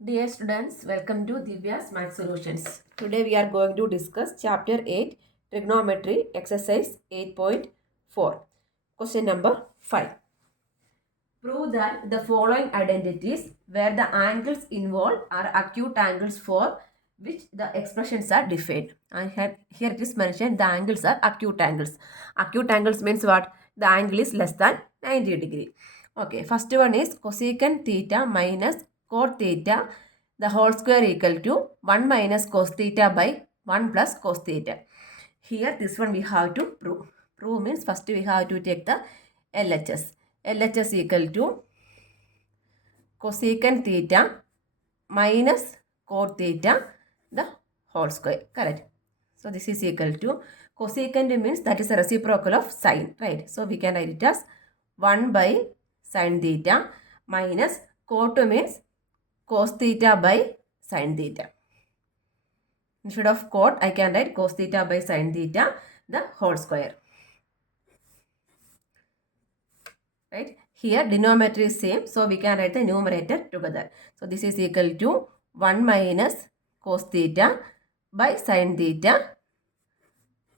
Dear students, welcome to Divya's Math Solutions. Today we are going to discuss Chapter 8 Trigonometry Exercise 8.4. Question number 5. Prove that the following identities where the angles involved are acute angles for which the expressions are defined. And here it is mentioned the angles are acute angles. Acute angles means what? The angle is less than 90 degree. Okay, first one is cosecant theta minus cot theta the whole square equal to 1 minus cos theta by 1 plus cos theta. Here this one we have to prove. Prove means first we have to take the LHS. LHS equal to cosecant theta minus cot theta the whole square. Correct. So this is equal to cosecant means that is a reciprocal of sine. Right. So we can write it as 1 by sine theta minus cot means cos theta by sine theta. Instead of cot, I can write cos theta by sine theta, the whole square. Right? Here denominator is same, so we can write the numerator together. So this is equal to 1 minus cos theta by sine theta,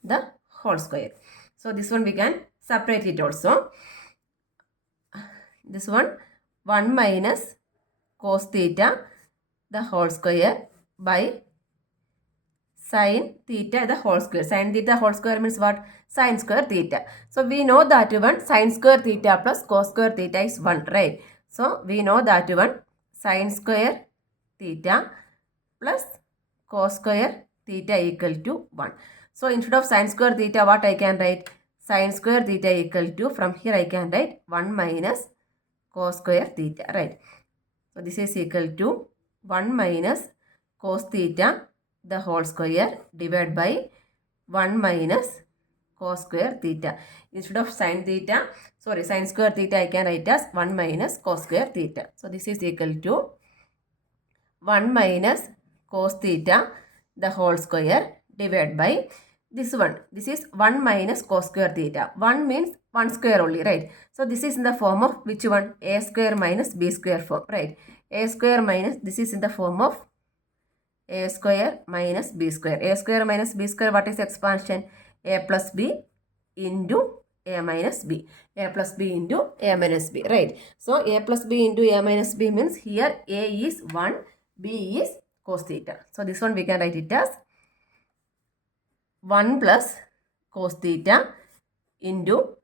the whole square. So this one we can separate it also. This one 1 minus cos theta, the whole square by sine theta the whole square. Sine theta whole square means what? Sine square theta. So we know that one sine square theta plus cos square theta is 1, right? So we know that one sine square theta plus cos square theta equal to 1. So instead of sine square theta, what I can write? Sine square theta equal to, from here I can write 1 minus cos square theta, right? So this is equal to 1 minus cos theta the whole square divided by 1 minus cos square theta. Instead of sine square theta I can write as 1 minus cos square theta. So this is equal to 1 minus cos theta the whole square divided by this one. This is 1 minus cos square theta. 1 means 1 square only, right? So this is in the form of which one? A square minus b square form, right? A square minus, this is in the form of a square minus b square. A square minus b square, what is expansion? A plus b into a minus b. A plus b into a minus b, right? So a plus b into a minus b means here a is 1, b is cos theta. So this one we can write it as 1 plus cos theta into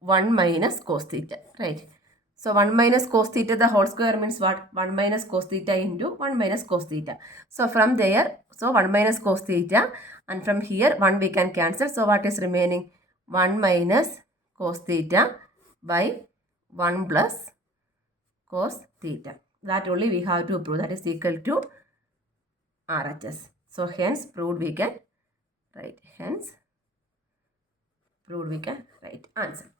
1 minus cos theta, right? So 1 minus cos theta the whole square means what? 1 minus cos theta into 1 minus cos theta. So from there, so 1 minus cos theta, and from here 1 we can cancel. So what is remaining? 1 minus cos theta by 1 plus cos theta. That only we have to prove, that is equal to RHS. So hence proved we can write. Hence proved we can write answer.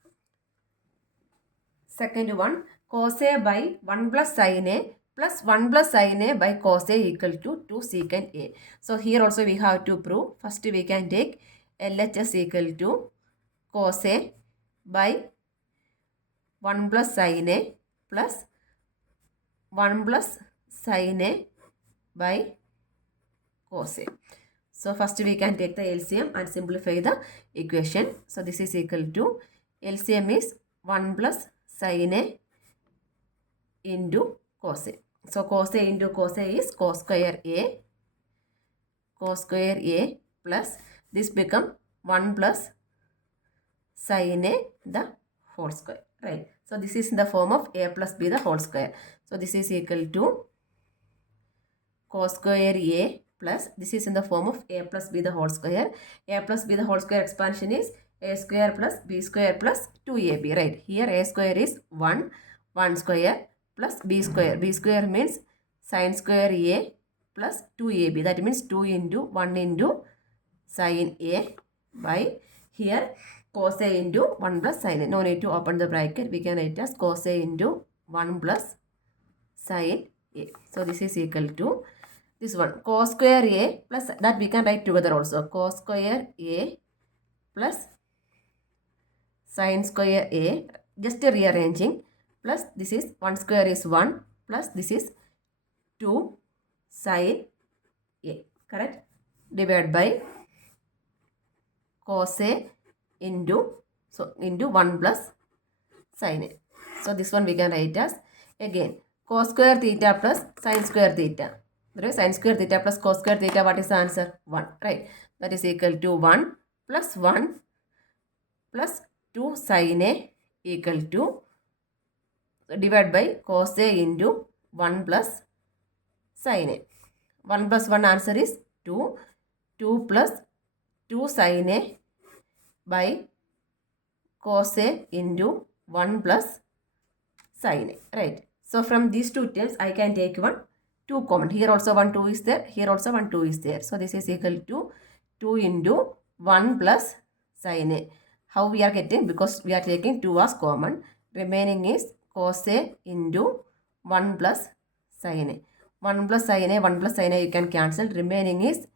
Second one, cos A by 1 plus sin A plus 1 plus sin A by cos A equal to 2 secant A. So here also we have to prove. First we can take LHS equal to cos A by 1 plus sin A plus 1 plus sin A by cos A. So first we can take the LCM and simplify the equation. So this is equal to, LCM is 1 plus sin A into cos A. So cos A into cos A is cos square A. Cos square A plus this become 1 plus sin A the whole square, right? So this is in the form of A plus B the whole square. So this is equal to cos square A plus, this is in the form of A plus B the whole square. A plus B the whole square expansion is A square plus B square plus 2AB, right? Here A square is 1 square plus B square. B square means sin square A plus 2AB. That means 2 into 1 into sin A by here cos A into 1 plus sin A. No need to open the bracket. We can write as cos A into 1 plus sin A. So this is equal to this one cos square A plus, that we can write together also, cos square A plus sin square A, just rearranging, plus this is 1 square is 1 plus this is 2 sin A. Correct? Divided by cos A into 1 plus sin A. So this one we can write as again cos square theta plus sin square theta. That sin square theta plus cos square theta, what is the answer? 1, right? That is equal to 1 plus 1 plus 2 sin A equal to divided by cos A into 1 plus sin A. 1 plus 1 answer is 2. 2 plus 2 sin A by cos A into 1 plus sin A, right? So from these two terms, I can take 2 common. Here also 1 2 is there. Here also 1 2 is there. So this is equal to 2 into 1 plus sin A. How we are getting? Because we are taking 2 as common. Remaining is cos A into 1 plus sin A. 1 plus sin A, 1 plus sin A you can cancel. Remaining is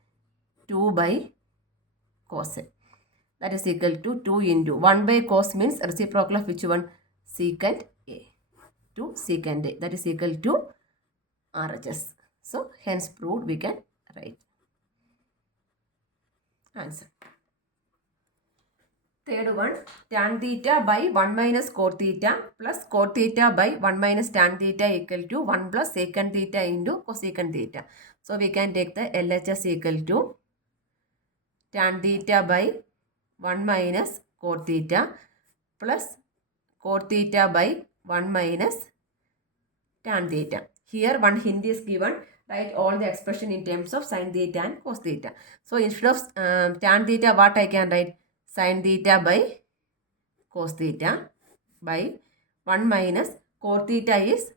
2 by cos A. That is equal to 2 into 1 by cos means reciprocal of which one? Secant A. To secant A. That is equal to RHS. So hence proved we can write. Answer. Third one, tan theta by 1 minus cot theta plus cot theta by 1 minus tan theta equal to 1 plus secant theta into cosecant theta. So we can take the LHS equal to tan theta by 1 minus cot theta plus cot theta by 1 minus tan theta. Here one hint is given. Write all the expression in terms of sin theta and cos theta. So instead of tan theta, what I can write? Sin theta by cos theta by 1 minus cot theta is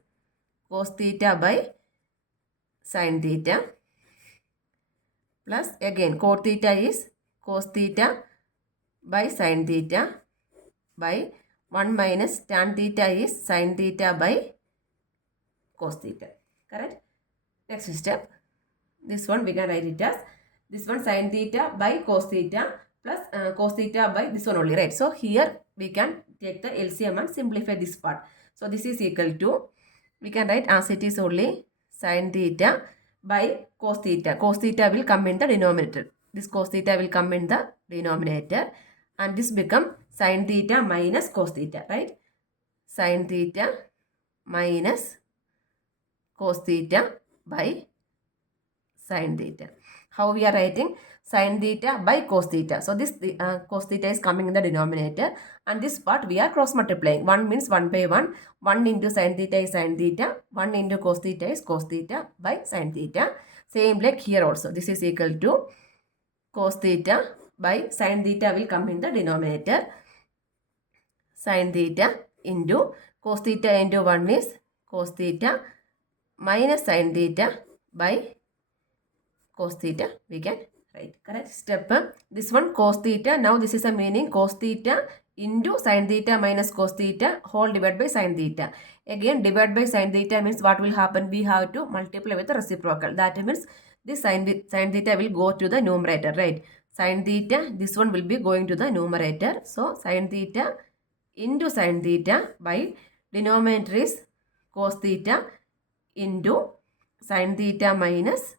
cos theta by sin theta plus again cot theta is cos theta by sin theta by 1 minus tan theta is sin theta by cos theta. Correct? Next step. This one we can write it as this one sin theta by cos theta plus cos theta by this one only, right? So here we can take the LCM and simplify this part. So this is equal to, we can write as it is only sin theta by cos theta. Cos theta will come in the denominator. This cos theta will come in the denominator and this become sin theta minus cos theta, right? Sin theta minus cos theta by sin theta. How we are writing? Sin theta by cos theta. So this cos theta is coming in the denominator and this part we are cross multiplying. 1 means 1 by 1. 1 into sin theta is sin theta. 1 into cos theta is cos theta by sin theta. Same like here also. This is equal to cos theta by sin theta will come in the denominator. Sin theta into cos theta into 1 is cos theta minus sin theta by cos theta we can write. Correct? Step. This one cos theta. Now this is a meaning cos theta into sin theta minus cos theta whole divided by sin theta. Again divide by sin theta means what will happen? We have to multiply with the reciprocal. That means this sin theta will go to the numerator, right? Sin theta, this one will be going to the numerator. So sin theta into sin theta by denominator is cos theta into sin theta minus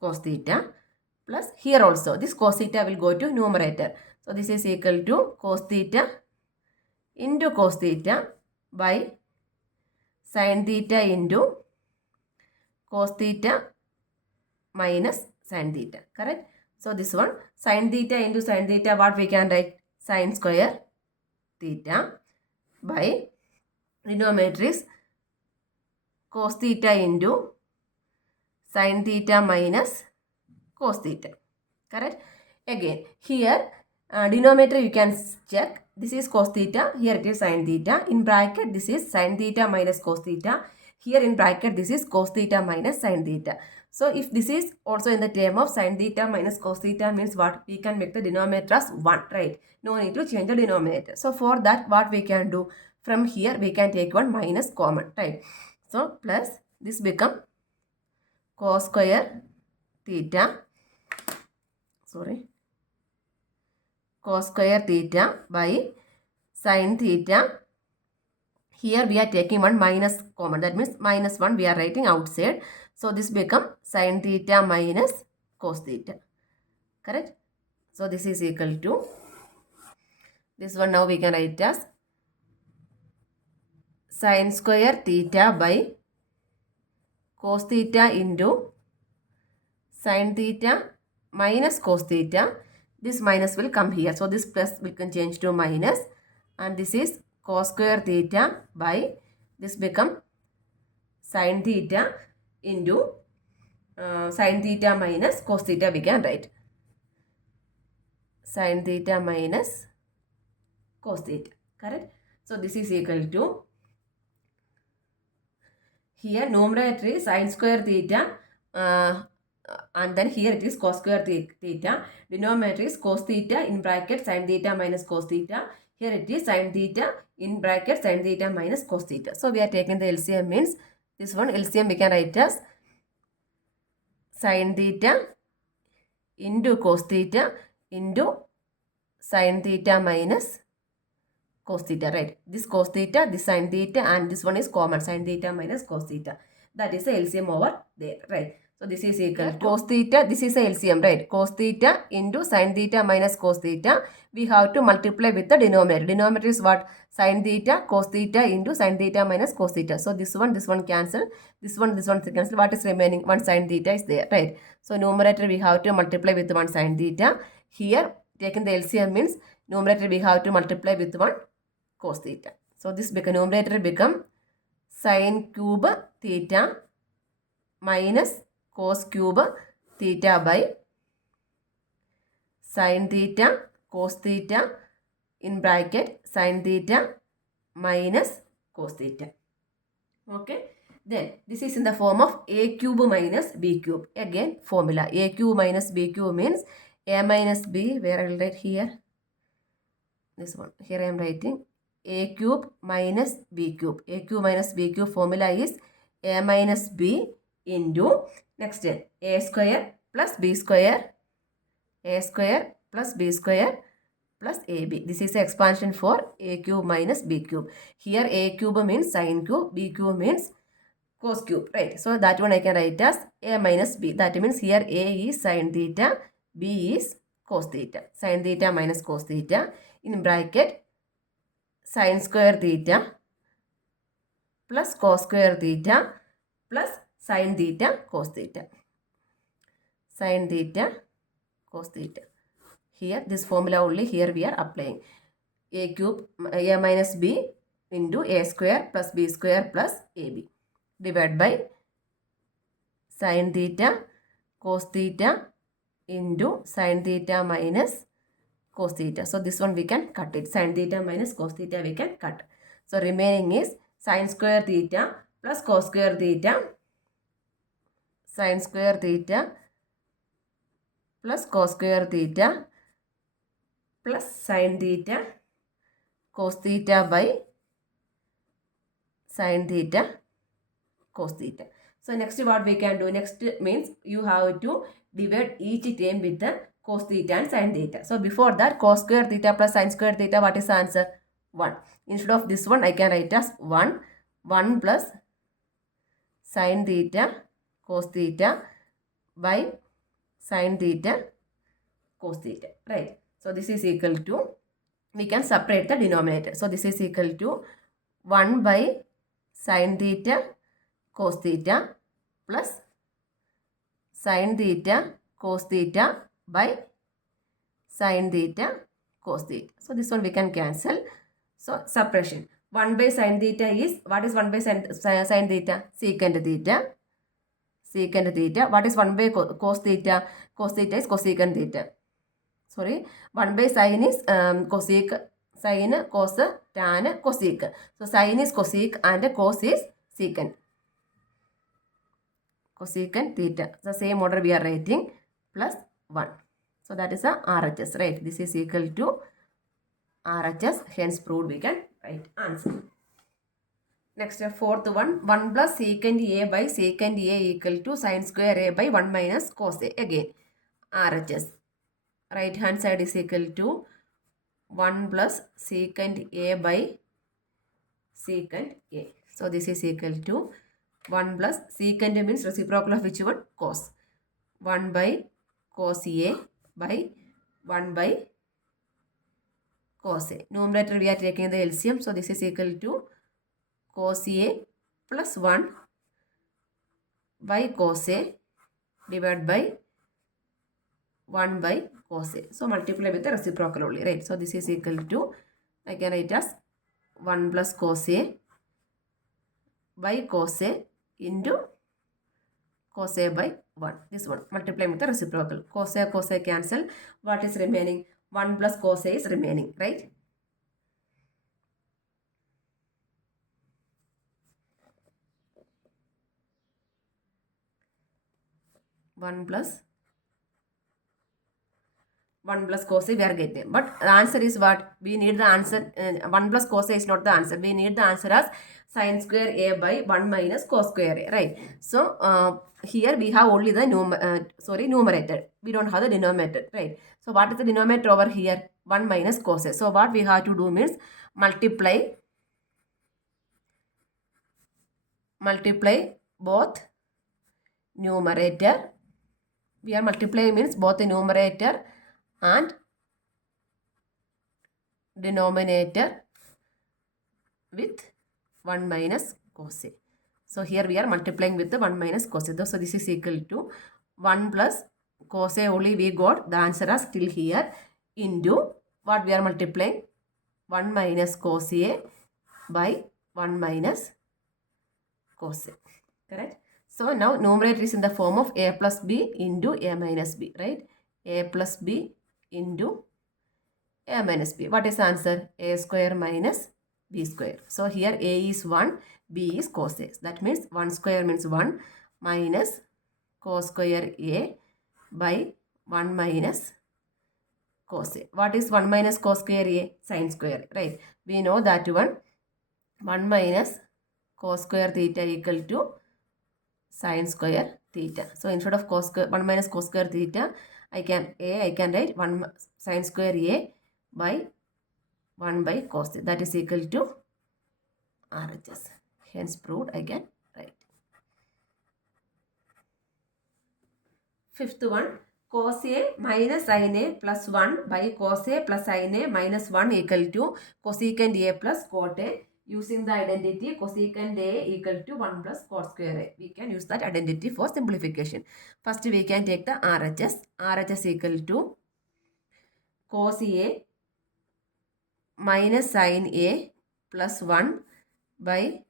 cos theta plus here also this cos theta will go to numerator. So this is equal to cos theta into cos theta by sin theta into cos theta minus sin theta. Correct? So this one sin theta into sin theta, what we can write? Sin square theta by denominator is cos theta into sin theta minus cos theta. Correct? Again, here denominator you can check. This is cos theta. Here it is sin theta. In bracket, this is sin theta minus cos theta. Here in bracket, this is cos theta minus sin theta. So if this is also in the term of sin theta minus cos theta means what? We can make the denominator as 1, right? No need to change the denominator. So for that, what we can do? From here, we can take one minus common, right? So plus this become cos square theta, cos square theta by sin theta. Here we are taking one minus common. That means minus 1 we are writing outside. So this become sin theta minus cos theta. Correct? So this is equal to, this one now we can write as sin square theta by cos theta into sin theta minus cos theta. This minus will come here. So this plus will can change to minus. And this is cos square theta by, this become sin theta into sin theta minus cos theta we can write. Sin theta minus cos theta. Correct? So this is equal to, here numerator is sin square theta and then here it is cos square theta. Denominator is cos theta in bracket sin theta minus cos theta. Here it is sin theta in bracket sin theta minus cos theta. So we are taking the LCM, means this one LCM we can write as sin theta into cos theta into sin theta minus cos theta, right? This cos theta, this sin theta, and this one is common, sin theta minus cos theta. That is the LCM over there, right? So this is equal to cos theta, this is the LCM, right? Cos theta into sin theta minus cos theta. We have to multiply with the denominator. Denominator is what? Sin theta, cos theta into sin theta minus cos theta. So this one cancel. This one cancel. What is remaining? One sin theta is there, right? So numerator we have to multiply with one sin theta. Here, taking the LCM means numerator we have to multiply with one cos theta. So this numerator become sin cube theta minus cos cube theta by sin theta cos theta in bracket sin theta minus cos theta. Okay. Then this is in the form of a cube minus b cube. Again formula, a cube minus b cube means a minus b, where I will write here, this one, here I am writing a cube minus b cube. A cube minus b cube formula is a minus b into, next a square plus b square, a square plus b square plus ab. This is the expansion for a cube minus b cube. Here a cube means sin cube, b cube means cos cube, right? So that one I can write as a minus b. That means here a is sin theta, b is cos theta. Sin theta minus cos theta in bracket sin square theta plus cos square theta plus sin theta cos theta. Sin theta cos theta. Here this formula only here we are applying. A cube, a minus b into a square plus b square plus ab divided by sin theta cos theta into sin theta minus cos theta. So this one we can cut it. Sin theta minus cos theta we can cut. So remaining is sin square theta plus cos square theta, sin square theta plus cos square theta plus sin theta cos theta by sin theta cos theta. So next what we can do? Next means you have to divide each term with the cos theta and sin theta. So before that, cos square theta plus sin square theta, what is the answer? 1. Instead of this one, I can write as 1 plus sin theta cos theta by sin theta cos theta, right? So this is equal to, we can separate the denominator. So this is equal to 1 by sin theta cos theta plus sin theta cos theta by sin theta cos theta. So this one we can cancel. So separation. 1 by sin theta is, what is 1 by sin theta? Secant theta. Secant theta. What is 1 by cos theta? Cos theta is cosecant theta. Sorry. 1 by sin is cosec, sin, cos, tan, cosec. So sin is cosec and cos is secant. Cosecant theta. The same order we are writing, plus 1. So that is a RHS, right? This is equal to RHS, hence proved we can write answer. Next, fourth one, 1 plus secant A by secant A equal to sin square A by 1 minus cos A. Again, RHS. Right hand side is equal to 1 plus secant A by secant A. So this is equal to 1 plus secant means reciprocal of which one? Cos. 1 by cos A by 1 by cos A. Numerator we are taking the LCM. So this is equal to cos A plus 1 by cos A divided by 1 by cos A. So multiply with the reciprocal only, right? So this is equal to, I can write as 1 plus cos A by cos A into cos A by 1. This one multiply with the reciprocal. Cos A cancel. What is remaining? 1 plus cos A is remaining, right? One plus cos A we are getting. But the answer is what? We need the answer. 1 plus cos A is not the answer. We need the answer as sin square A by 1 minus cos square A, right? So here we have only the numerator. We don't have the denominator, right? So what is the denominator over here? 1 minus cos A. So what we have to do means multiply both numerator. We are multiplying means both the numerator and denominator with 1 minus cos A. So here we are multiplying with the 1 minus cos A. So this is equal to 1 plus cos A only we got. The answer is still here into what we are multiplying? 1 minus cos A by 1 minus cos A. Correct? So now numerator is in the form of A plus B into A minus B, right? A plus B into A minus B. What is the answer? A square minus B square. So here A is 1, B is cos A. That means 1 square means 1 minus cos square A by 1 minus cos A. What is 1 minus cos square A? Sin square, right? We know that one. 1 minus cos square theta equal to sin square theta. So instead of 1 minus cos square theta, I can write 1 sin square A by 1 by cos theta. That is equal to RHS. Hence proved, I can write. Fifth one, cos A minus sin A plus 1 by cos A plus sin A minus 1 equal to cosecant A plus cot A. Using the identity cosecant A equal to 1 plus cot square A. We can use that identity for simplification. First we can take the RHS. RHS equal to cos A minus sin A plus 1 by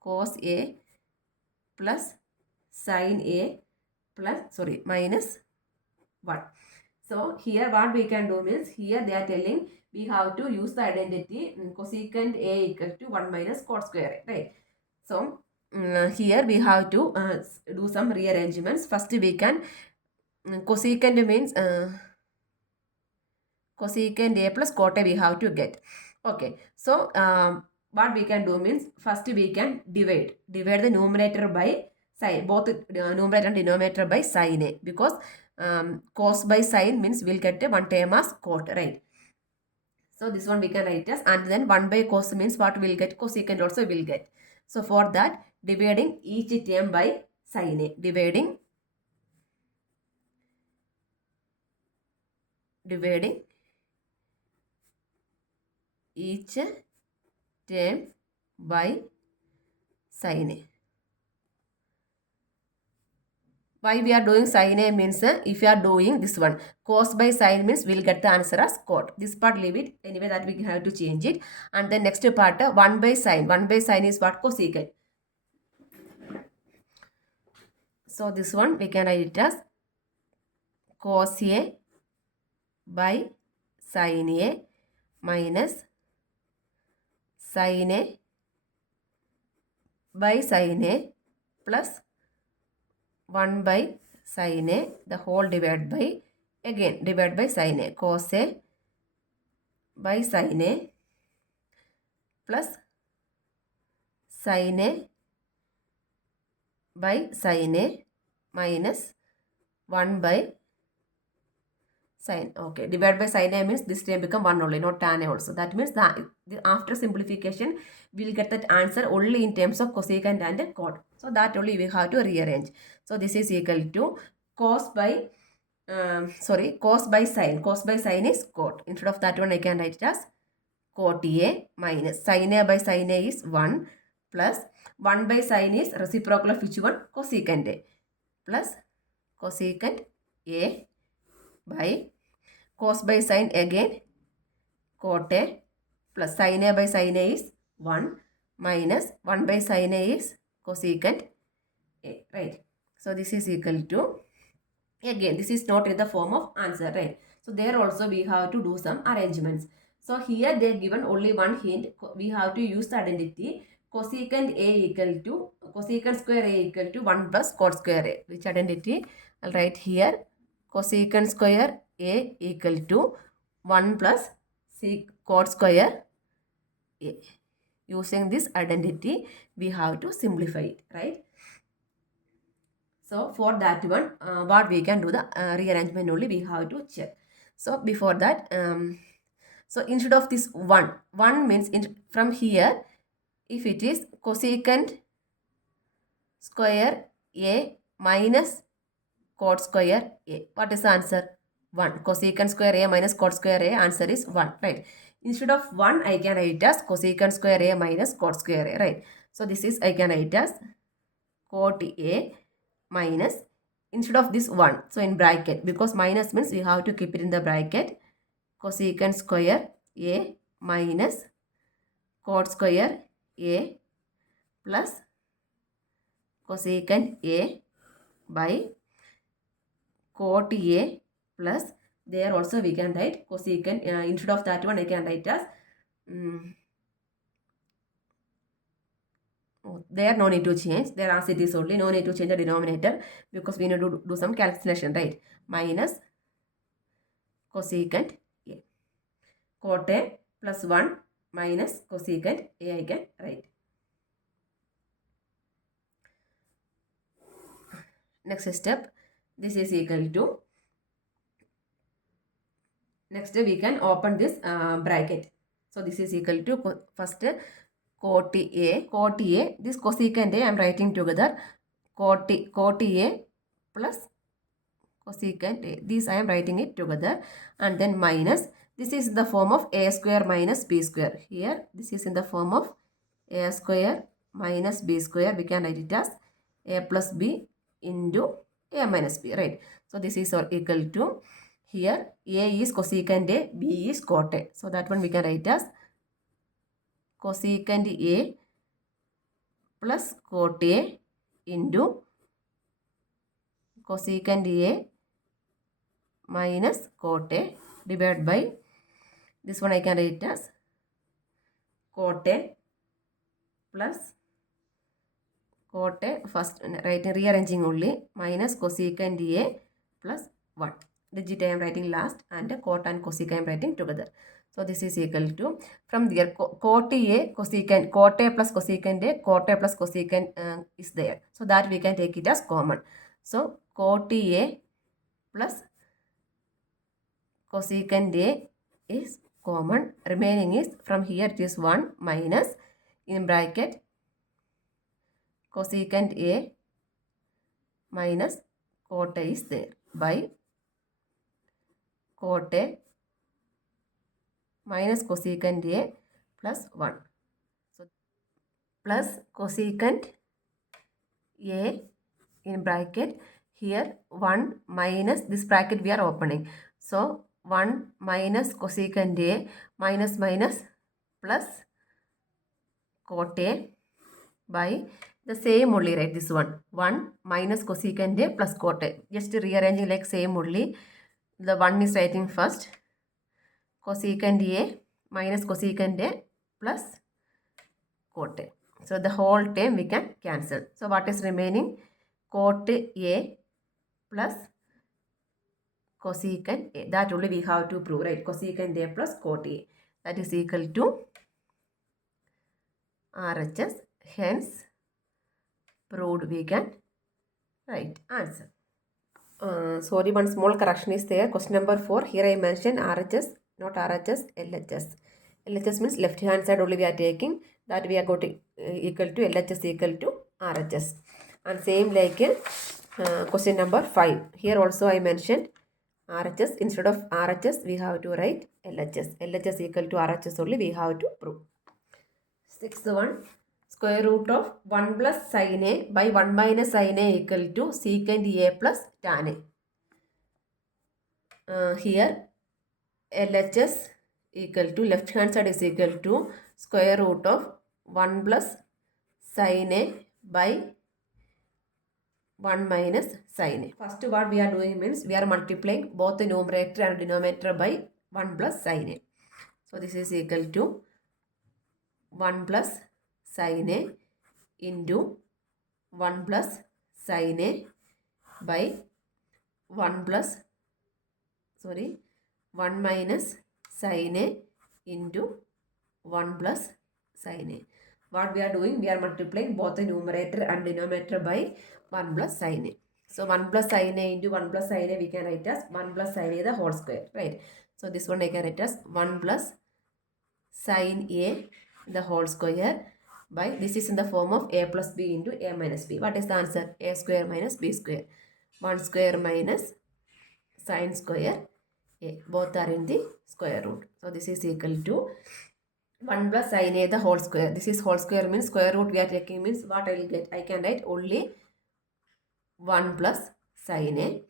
cos A plus sin A minus 1. So here what we can do means, here they are telling we have to use the identity cosecant A equal to 1 minus cot square A, right? So here we have to do some rearrangements. First we can cosecant means cosecant A plus cot A we have to get. Okay, so what we can do means, first we can divide the numerator by sin, both numerator and denominator by sin A, because cos by sin means we'll get a one term as cot, right? So this one we can write as, and then 1 by cos means what we'll get? Cosecant also will get. So for that, dividing each term by sin A, dividing each term by sin A. Why we are doing sin A means, if you are doing this one, cos by sin means we'll get the answer as cot. This part leave it. Anyway, that we have to change it. And the next part, 1 by sin. 1 by sin is what? Cosecant. So this one we can write it as cos A by sin A minus sin A by sin A plus 1 by sin A, the whole divide by sin A, cos A by sin A plus sin A by sin A minus 1 by sin. Okay, divided by sin A means this term become 1 only, not tan A also. That means that after simplification, we will get that answer only in terms of cosecant and cot. So that only we have to rearrange. So this is equal to cos by sine. Cos by sine is cot. Instead of that one, I can write it as cot A minus sin A by sin A is 1 plus 1 by sin is reciprocal of which one? Cosecant A plus cosecant A by cos by sin again cot A plus sin A by sin A is 1 minus 1 by sin A is cosecant A, right? So this is equal to, again this is not in the form of answer, right? So there also we have to do some arrangements. So here they given only one hint. We have to use the identity cosecant A equal to cosecant square A equal to 1 plus cot square A. Which identity? I'll write here cosecant square A equal to 1 plus cot square A. Using this identity we have to simplify it, right? So for that one, what we can do the rearrangement only we have to check. So before that, so instead of this 1 means from here, if it is cosecant square A minus cot square A, what is the answer? 1. Cosecant square A minus cot square A, answer is 1, right? Instead of 1, I can write as cosecant square A minus cot square A, right? So this is, I can write as cot A minus, instead of this 1, so in bracket, because minus means you have to keep it in the bracket, cosecant square A minus cot square A plus cosecant A by cot A plus, there also we can write cosecant, instead of that one I can write as there no need to change, there as it is only, no need to change the denominator because we need to do some calculation, right? Minus cosecant A, cot A plus 1 minus cosecant A, I can write. Next step, this is equal to, next we can open this bracket. So this is equal to first cot A, this cosecant A I am writing together, cot A plus cosecant A, this I am writing it together, and then minus, this is in the form of A square minus B square. Here this is in the form of A square minus B square, we can write it as A plus B into A minus B, right? So this is equal to, here A is cosecant A, B is cot A, so that one we can write as cosecant A plus cot A into cosecant A minus cot A divided by, this one I can write as cot A plus cot A, first rearranging only, minus cosecant A plus 1. Digit I am writing last and cot and cosecant I am writing together. So this is equal to, from there cot A cosecant, cot A plus cosecant A, cot A plus cosecant is there. So that we can take it as common. So cot A plus cosecant A is common. Remaining is, from here it is 1 minus, in bracket cosecant A minus cot A is there by cot A minus cosecant A plus 1. So plus cosecant A in bracket, here 1 minus, this bracket we are opening. So 1 minus cosecant A minus minus plus cot A by the same only, right? This one 1 minus cosecant A plus cot A, just rearranging like same only. The 1 is writing first, cosecant A minus cosecant A plus cot A. So the whole term we can cancel. So what is remaining? Cot A plus cosecant A. That only we have to prove, right? Cosecant A plus cot A. That is equal to RHS. Hence, proved we can write answer. Sorry, one small correction is there. Question number 4. Here I mentioned RHS, not RHS, LHS. LHS means left hand side only we are taking. That we are going to equal to LHS equal to RHS. And same like question number 5. Here also I mentioned RHS. Instead of RHS, we have to write LHS. LHS equal to RHS only we have to prove. Sixth one, square root of 1 plus sin A by 1 minus sin A equal to secant A plus tan A. Here LHS equal to, left hand side is equal to square root of 1 plus sin A by 1 minus sin A. First what we are doing means we are multiplying both the numerator and denominator by 1 plus sin A. So this is equal to 1 plus sin A into 1 plus sin A by 1 minus sin A into 1 plus sin A. What we are doing, we are multiplying both the numerator and denominator by 1 plus sin A. So 1 plus sin A into 1 plus sin A we can write as 1 plus sin A the whole square, right? So this one I can write as 1 plus sin A the whole square by, this is in the form of A plus B into A minus B. What is the answer? A square minus B square. 1 square minus sin square A. Both are in the square root. So this is equal to 1 plus sin A the whole square. This is whole square means square root we are taking means what I will get? I can write only 1 plus sin A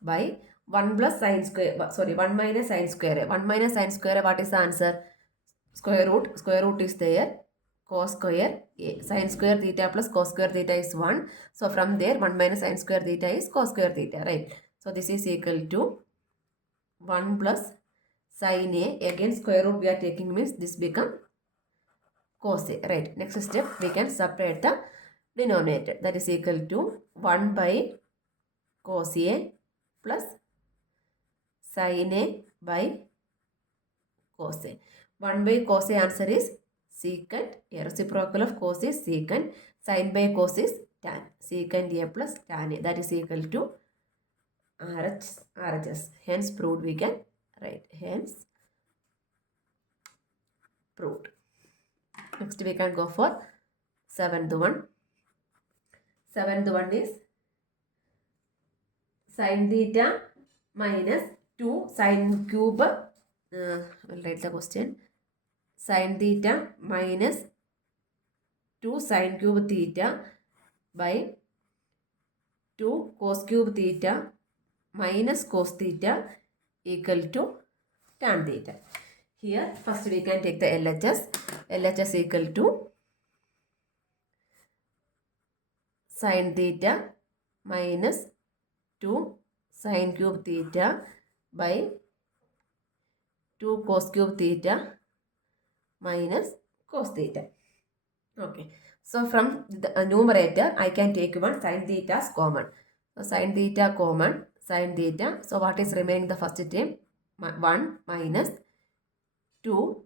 by 1 plus sin square, 1 minus sin square A. 1 minus sin square A, what is the answer? Square root is there, cos square A. Sin square theta plus cos square theta is 1. So from there 1 minus sin square theta is cos square theta, right? So this is equal to 1 plus sin A. Again square root we are taking means this become cos A, right? Next step we can separate the denominator, that is equal to 1 by cos A plus sin A by cos A. 1 by cos A answer is secant A. Reciprocal of cos is secant. Sin by cos is tan. Secant A plus tan A. That is equal to RHS. Hence proved we can write. Hence proved. Next we can go for seventh one. Seventh one is sin theta minus 2 sin cube. I'll write the question. Sin theta minus 2 sin cube theta by 2 cos cube theta minus cos theta equal to tan theta. Here first we can take the LHS. LHS equal to sin theta minus 2 sin cube theta by 2 cos cube theta minus cos theta. Okay. So from the numerator I can take one sin theta as common. So sin theta common, sin theta. So what is remaining the first term? 1 minus 2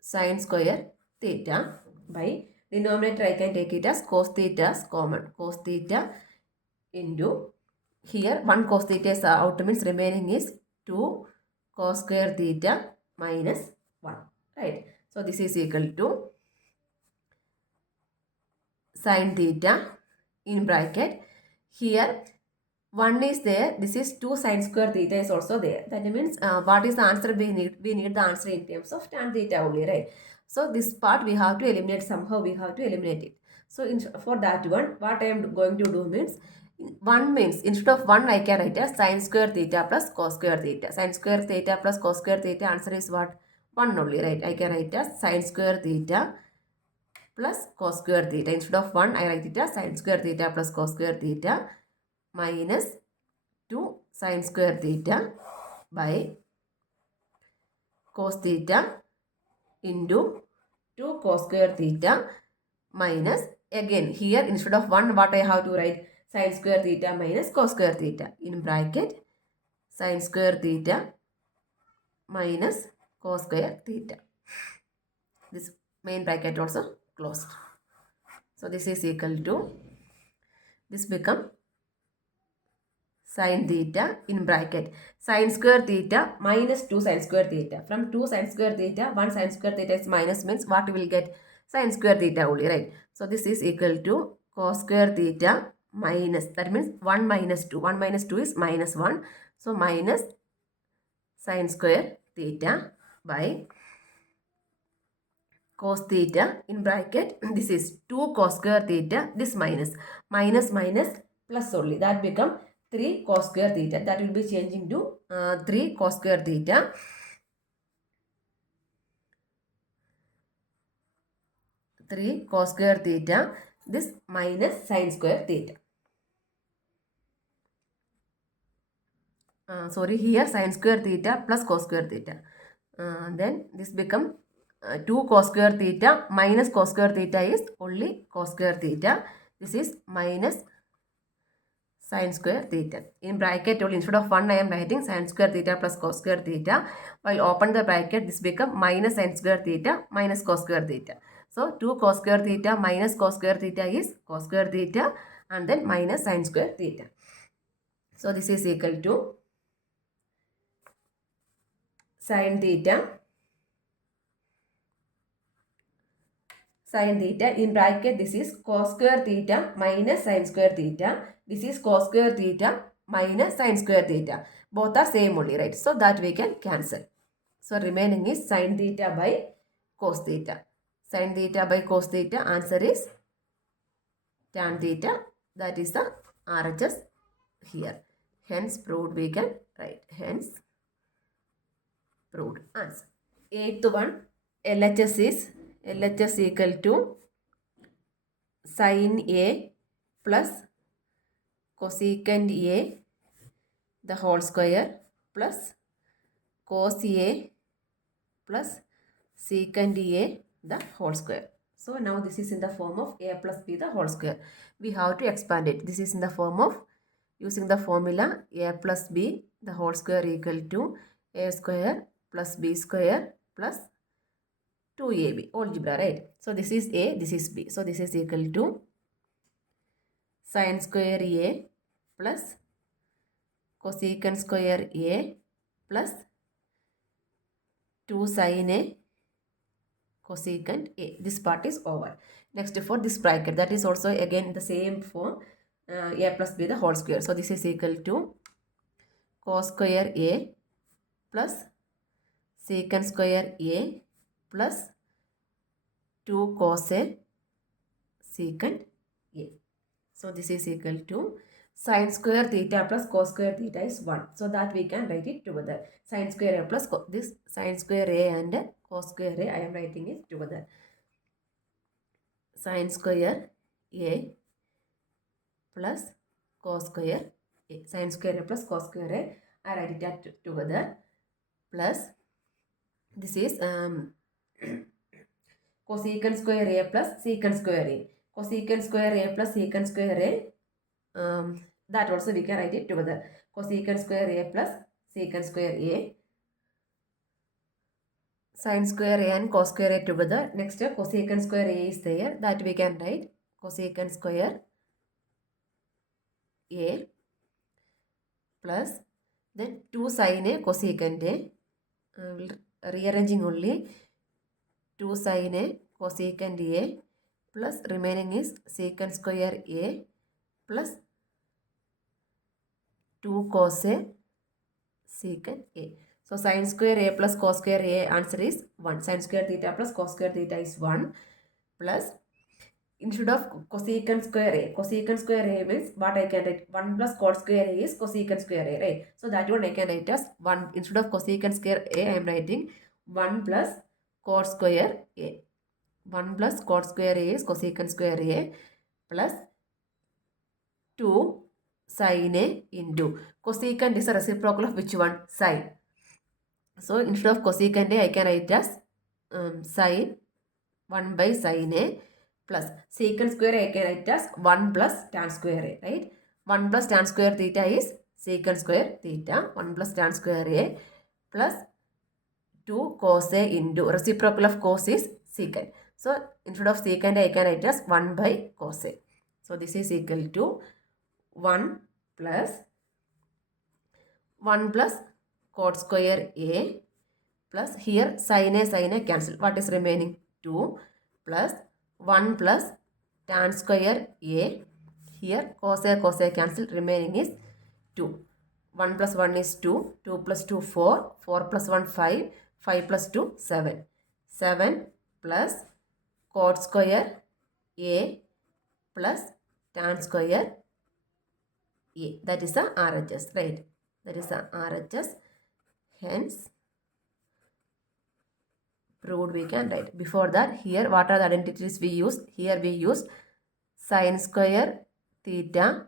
sin square theta by denominator I can take it as cos theta as common. Cos theta into, here 1 cos theta is out means remaining is 2 cos square theta minus 1, right? So this is equal to sin theta in bracket. Here 1 is there, this is 2 sin square theta is also there. That means what is the answer we need? We need the answer in terms of tan theta only, right? So this part we have to eliminate, somehow we have to eliminate it. So for that one, what I am going to do means, 1 means instead of 1 I can write as sin square theta plus cos square theta. Sin square theta plus cos square theta answer is what? 1 only, right? I can write as sin square theta plus cos square theta. Instead of 1 I write it as sin square theta plus cos square theta minus 2 sin square theta by cos theta into 2 cos square theta minus, again here instead of 1 what I have to write? Sin square theta minus cos square theta in bracket sin square theta minus cos square theta. This main bracket also closed. So this is equal to, this become sin theta in bracket sin square theta minus 2 sin square theta. From 2 sin square theta, 1 sin square theta is minus means what we will get? Sin square theta only, right? So this is equal to cos square theta minus, that means 1 minus 2. 1 minus 2 is minus 1. So minus sine square theta by cos theta in bracket. This is 2 cos square theta. This minus plus only. That become 3 cos square theta. That will be changing to 3 cos square theta. 3 cos square theta. This minus sine square theta. Sorry, here sine square theta plus cos square theta. Then this become 2 cos square theta minus cos square theta is only cos square theta. This is minus sine square theta. In bracket only, instead of 1 I am writing sine square theta plus cos square theta. While open the bracket, this become minus sine square theta minus cos square theta. So 2 cos square theta minus cos square theta is cos square theta, and then minus sine square theta. So this is equal to sine theta in bracket. This is cos square theta minus sine square theta. This is cos square theta minus sine square theta. Both are same only, right? So that we can cancel. So remaining is sine theta by cos theta. Sine theta by cos theta, answer is tan theta. That is the RHS here. Hence proved we can write. Hence proved answer. Eighth one, LHS equal to sin A plus cosecant A the whole square plus cos A plus secant A the whole square. So now this is in the form of A plus B the whole square. We have to expand it. This is in the form of, using the formula A plus B the whole square equal to A square plus B square plus 2AB algebra, right? So this is A, this is B. So this is equal to sine square A plus cosecant square A plus 2 sin A cosecant A. This part is over. Next, for this bracket, that is also again the same form, A plus B the whole square. So this is equal to cos square A plus secant square A plus 2 cos A secant A. So this is equal to sine square theta plus cos square theta is 1. So that we can write it together. Sine square A plus this sine square A and cos square A, I am writing it together. Sine square A plus cos square A. Sine square A plus cos square A, I write it together, plus this is cosecant square A plus secant square A. Cosecant square A plus secant square A, that also we can write it together. Cosecant square A plus secant square A. Sine square A and cos square A together. Next, cosecant square A is there. That we can write cosecant square A plus then 2 sin A cosecant A. Rearranging only 2 sin A cosecant A plus remaining is secant square A plus 2 cos A secant A. So sin square A plus cos square A, answer is 1. Sin square theta plus cos square theta is 1, plus instead of cosecant square A means what I can write, 1 plus cot square A is cosecant square A, right? So that one I can write as 1. Instead of cosecant square A, I am writing 1 plus cot square A. 1 plus cot square A is cosecant square A plus 2 sin A into cosecant is a reciprocal of which one? Sin. So instead of cosecant A, I can write as sin 1 by sin A plus secant square A, I can write as 1 plus tan square A, right? 1 plus tan square theta is secant square theta. 1 plus tan square A plus 2 cos A into reciprocal of cos is secant. So instead of secant A, I can write as 1 by cos A. So this is equal to 1 plus cot square A plus here sin A cancel. What is remaining? 2 plus 1 plus tan square A Here cos A cancel, remaining is 2. 1 plus 1 is 2, 2 plus 2 4, 4 plus 1 5, 5 plus 2 7. 7 plus cot square A plus tan square A. That is the RHS, right? That is the RHS. Hence, proved we can write. Before that, here what are the identities we use? Here we use sin square theta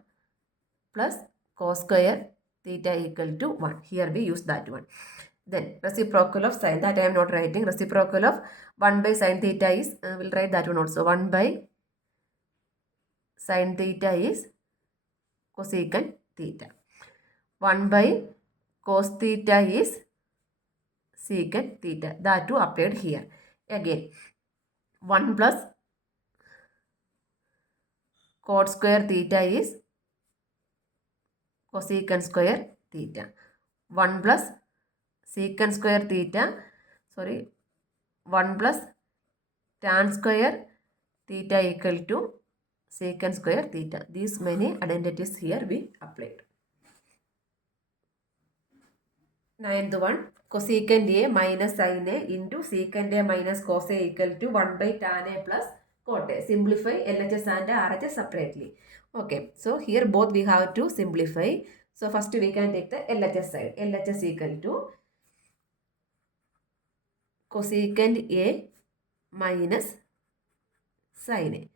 plus cos square theta equal to 1. Here we use that one. Then reciprocal of sin, that I am not writing. Reciprocal of 1 by sin theta is, we'll write that one also. 1 by sin theta is cosecant theta. 1 by cos theta is secant theta. That too applied here. Again, 1 plus cot square theta is cosecant square theta. 1 plus secant square theta, 1 plus tan square theta equal to secant square theta. These many identities here we applied. Ninth one, cosecant A minus sin A into secant A minus cos A equal to 1 by tan A plus cot A. Simplify LHS and RHS separately. Okay, so here both we have to simplify. So first we can take the LHS side. LHS equal to cosecant A minus sin A.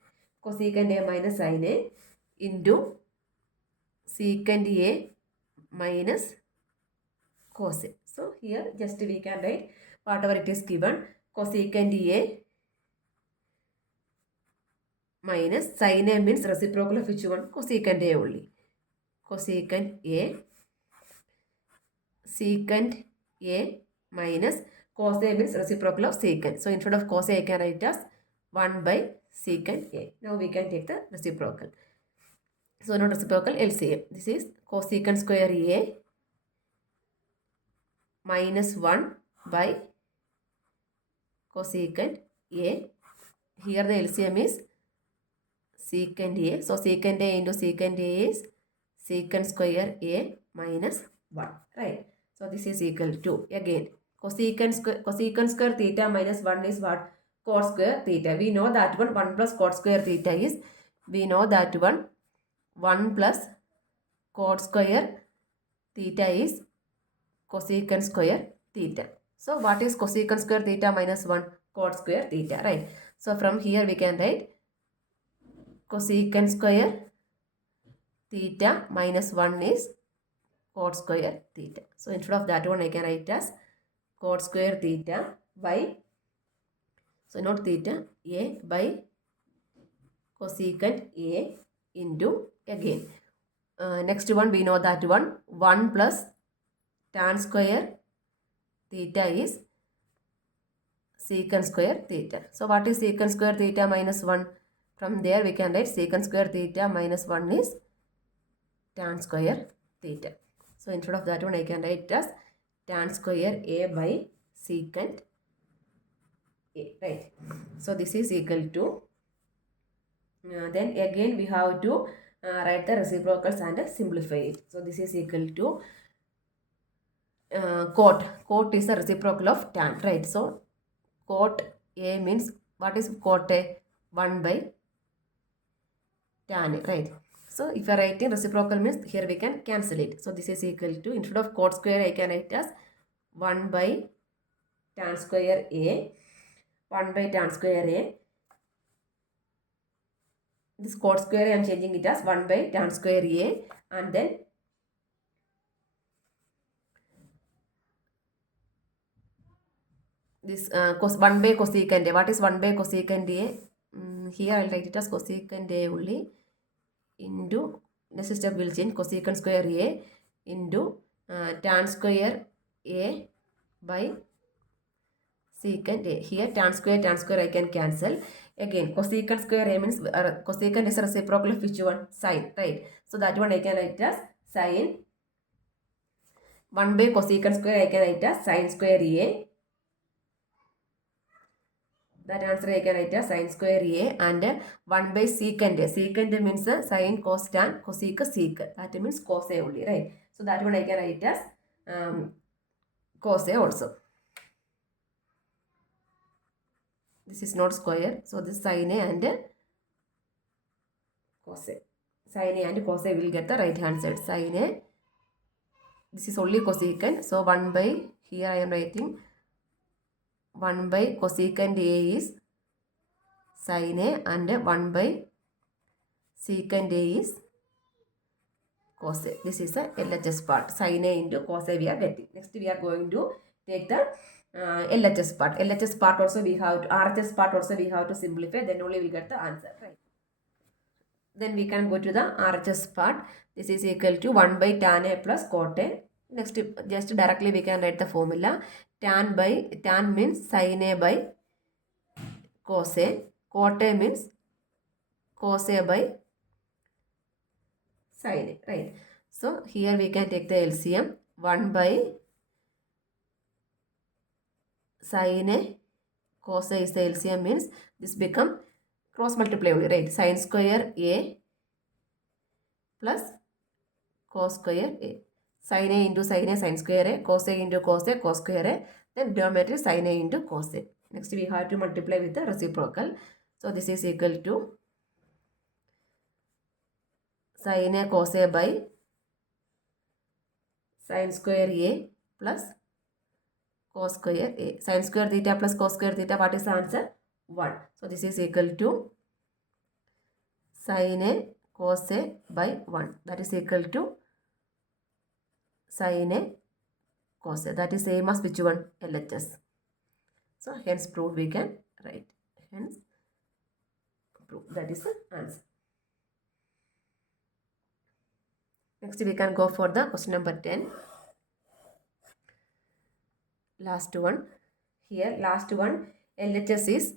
Cosecant A minus sin A into secant A minus cos A. So here just we can write whatever it is given. Cosecant A minus sin A means reciprocal of which one? Cosecant A only. Cosecant A secant A minus cos A means reciprocal of secant. So instead of cos A I can write as 1 by secant A. Now we can take the reciprocal. So not reciprocal, LCM. This is cosecant square A minus 1 by cosecant A. Here the LCM is secant A. So secant A into secant A is secant square A minus 1. Right. So this is equal to, again, cosecant square theta minus 1 is what? Cot square theta. We know that one 1 plus cot square theta is, we know that one 1 plus cot square theta is cosecant square theta. So what is cosecant square theta minus 1? Cot square theta, right? So from here we can write cosecant square theta minus 1 is cot square theta. So instead of that one I can write as cot square theta by, so not theta, A by cosecant A into, again, next one we know that one 1 plus tan square theta is secant square theta. So what is secant square theta minus 1? From there we can write secant square theta minus 1 is tan square theta. So instead of that one I can write as tan square A by secant A, right? So this is equal to, then again we have to write the reciprocals and simplify it. So this is equal to cot. Cot is the reciprocal of tan, right? So cot A means, what is cot A? 1 by tan A, right? So if you are writing reciprocal means here we can cancel it. So this is equal to, instead of cot square I can write as 1 by tan square A. 1 by tan square A. This cot square I am changing it as 1 by tan square A, and then this 1 by cosecant A. What is 1 by cosecant A? Here I will write it as cosecant A only into, next step will change, cosecant square A into tan square A by secant A. Here tan square I can cancel. Again cosecant square A means cosecant is a reciprocal of which one? Sin, right? So that one I can write as sin. 1 by cosecant square I can write as sin square A That answer I can write as sin square A, and 1 by secant A. Secant means sin, cos, tan, cosec, sec. That means cos A only, right? So that one I can write as cos A also. This is not square. So this sin A and cos A. Sin A and cos A will get the right hand side. Sin A. This is only cosecant. So 1 by, here I am writing 1 by cosecant A is sin A, and 1 by secant A is cos A. This is the LHS part. Sin A into cos A we are getting. Next we are going to take the LHS part. LHS part also we have to, RHS part also we have to simplify. Then only we get the answer, right? Then we can go to the RHS part. This is equal to 1 by tan A plus cot A. Next, just directly we can write the formula. Tan means sin A by cos A. Cot A means cos A by sin A, right? So here we can take the LCM. 1 by sin A cos A is the LCM, means this become cross multiply only, right? Sin square A plus cos square A. Sin A into sin A, sin square A, cos A into cos A, cos square A. Then denominator is sin A into cos A. Next we have to multiply with the reciprocal. So this is equal to sin A cos A by sin square A plus cos square A. Sin square theta plus cos square theta, what is the answer? 1. So this is equal to sin A cos A by 1. That is equal to sin A cos A. That is same as which one? LHS. So hence proof we can write. Hence proof. That is the answer. Next we can go for the question number 10. Last one. Here last one, LHS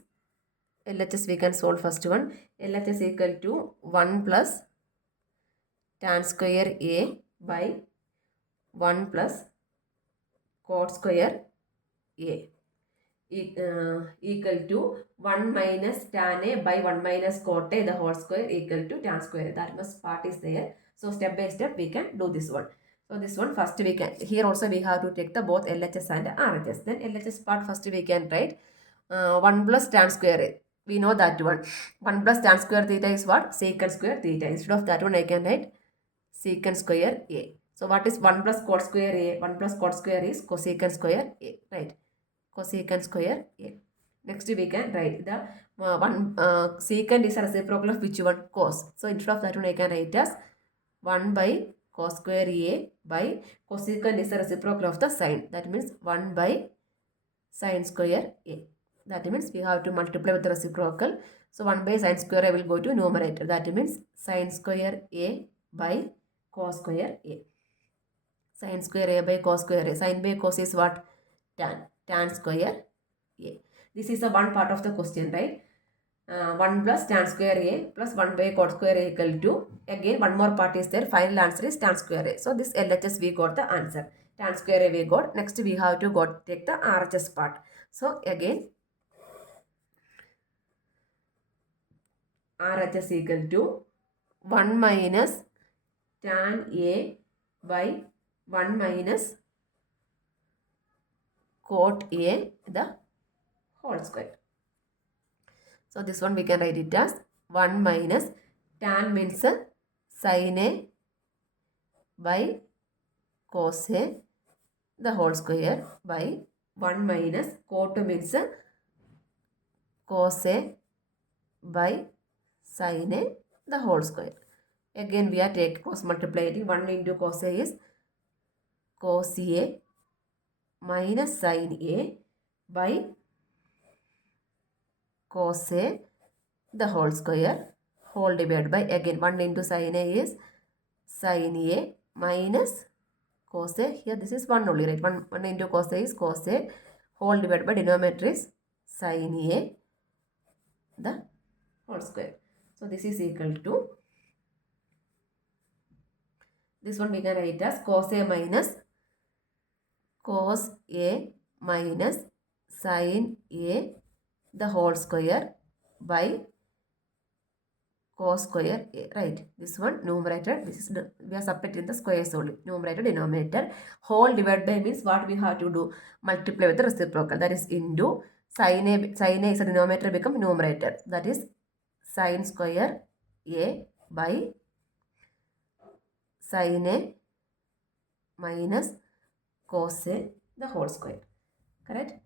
we can solve first one. LHS equal to 1 plus tan square A by 1 plus cot square A equal to 1 minus tan A by 1 minus cot A the whole square equal to tan square A. That much part is there. So step by step we can do this one. So this one first we can, here also we have to take the both LHS and RHS. Then LHS part first we can write 1 plus tan square A. We know that one. 1 plus tan square theta is what? Secant square theta. Instead of that one I can write secant square A. So what is 1 plus cot square A? 1 plus cot square is cosecant square A, right? Cosecant square A. Next we can write the secant is a reciprocal of which one? Cos. So instead of that one I can write as 1 by cos square A by cosecant is a reciprocal of the sin. That means 1 by sin square A. That means we have to multiply with the reciprocal. So 1 by sin square A will go to numerator. That means sin square A by cos square A. Sin square A by cos square A. Sin by cos is what? Tan. Tan square A. This is the one part of the question, right? 1 plus tan square A plus 1 by cot square A equal to, again one more part is there, final answer is tan square A. So this LHS we got the answer. Tan square A we got. Next we have to take the RHS part. So again RHS equal to 1 minus tan A by 1 minus cot A the whole square. So this one we can write it as 1 minus tan means sin A by cos A the whole square by 1 minus cot means cos A by sin A the whole square. Again we are taking cross multiplying. 1 into cos A is cos A minus sin A by cos A the whole square whole divided by, again 1 into sin A is sin A minus cos A. Here this is 1 only, right? 1 into cos A is cos A whole divided by denominator is sin A the whole square. So this is equal to, this one we can write as cos A minus sin A the whole square by cos square a, right? This one numerator, this is we are subtracting the squares only, numerator, denominator. Whole divided by means what we have to do? Multiply with the reciprocal, that is into sin a is a denominator become numerator, that is sin square a by sin a minus cos a the whole square, correct?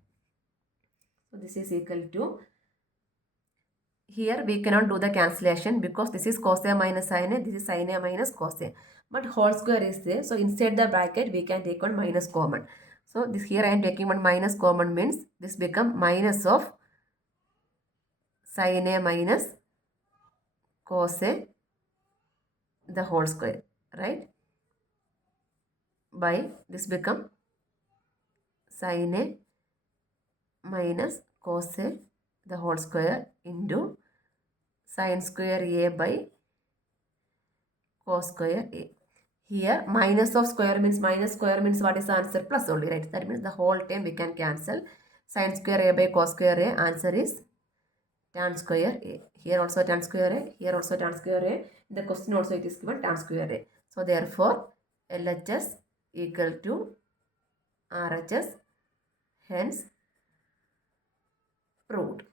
So this is equal to, here we cannot do the cancellation because this is cos a minus sin a, this is sin a minus cos a. But whole square is there. So inside the bracket we can take one minus common. So this here I am taking one minus common means this become minus of sin a minus cos a the whole square, right? By this become sin a minus cos a the whole square into sin square a by cos square a. Here minus of square means what is the answer? Plus only, right? That means the whole term we can cancel. Sin square a by cos square a, answer is tan square a. Here also tan square a, here also tan square a. In the question also it is given tan square a. So therefore LHS equal to RHS, hence proved.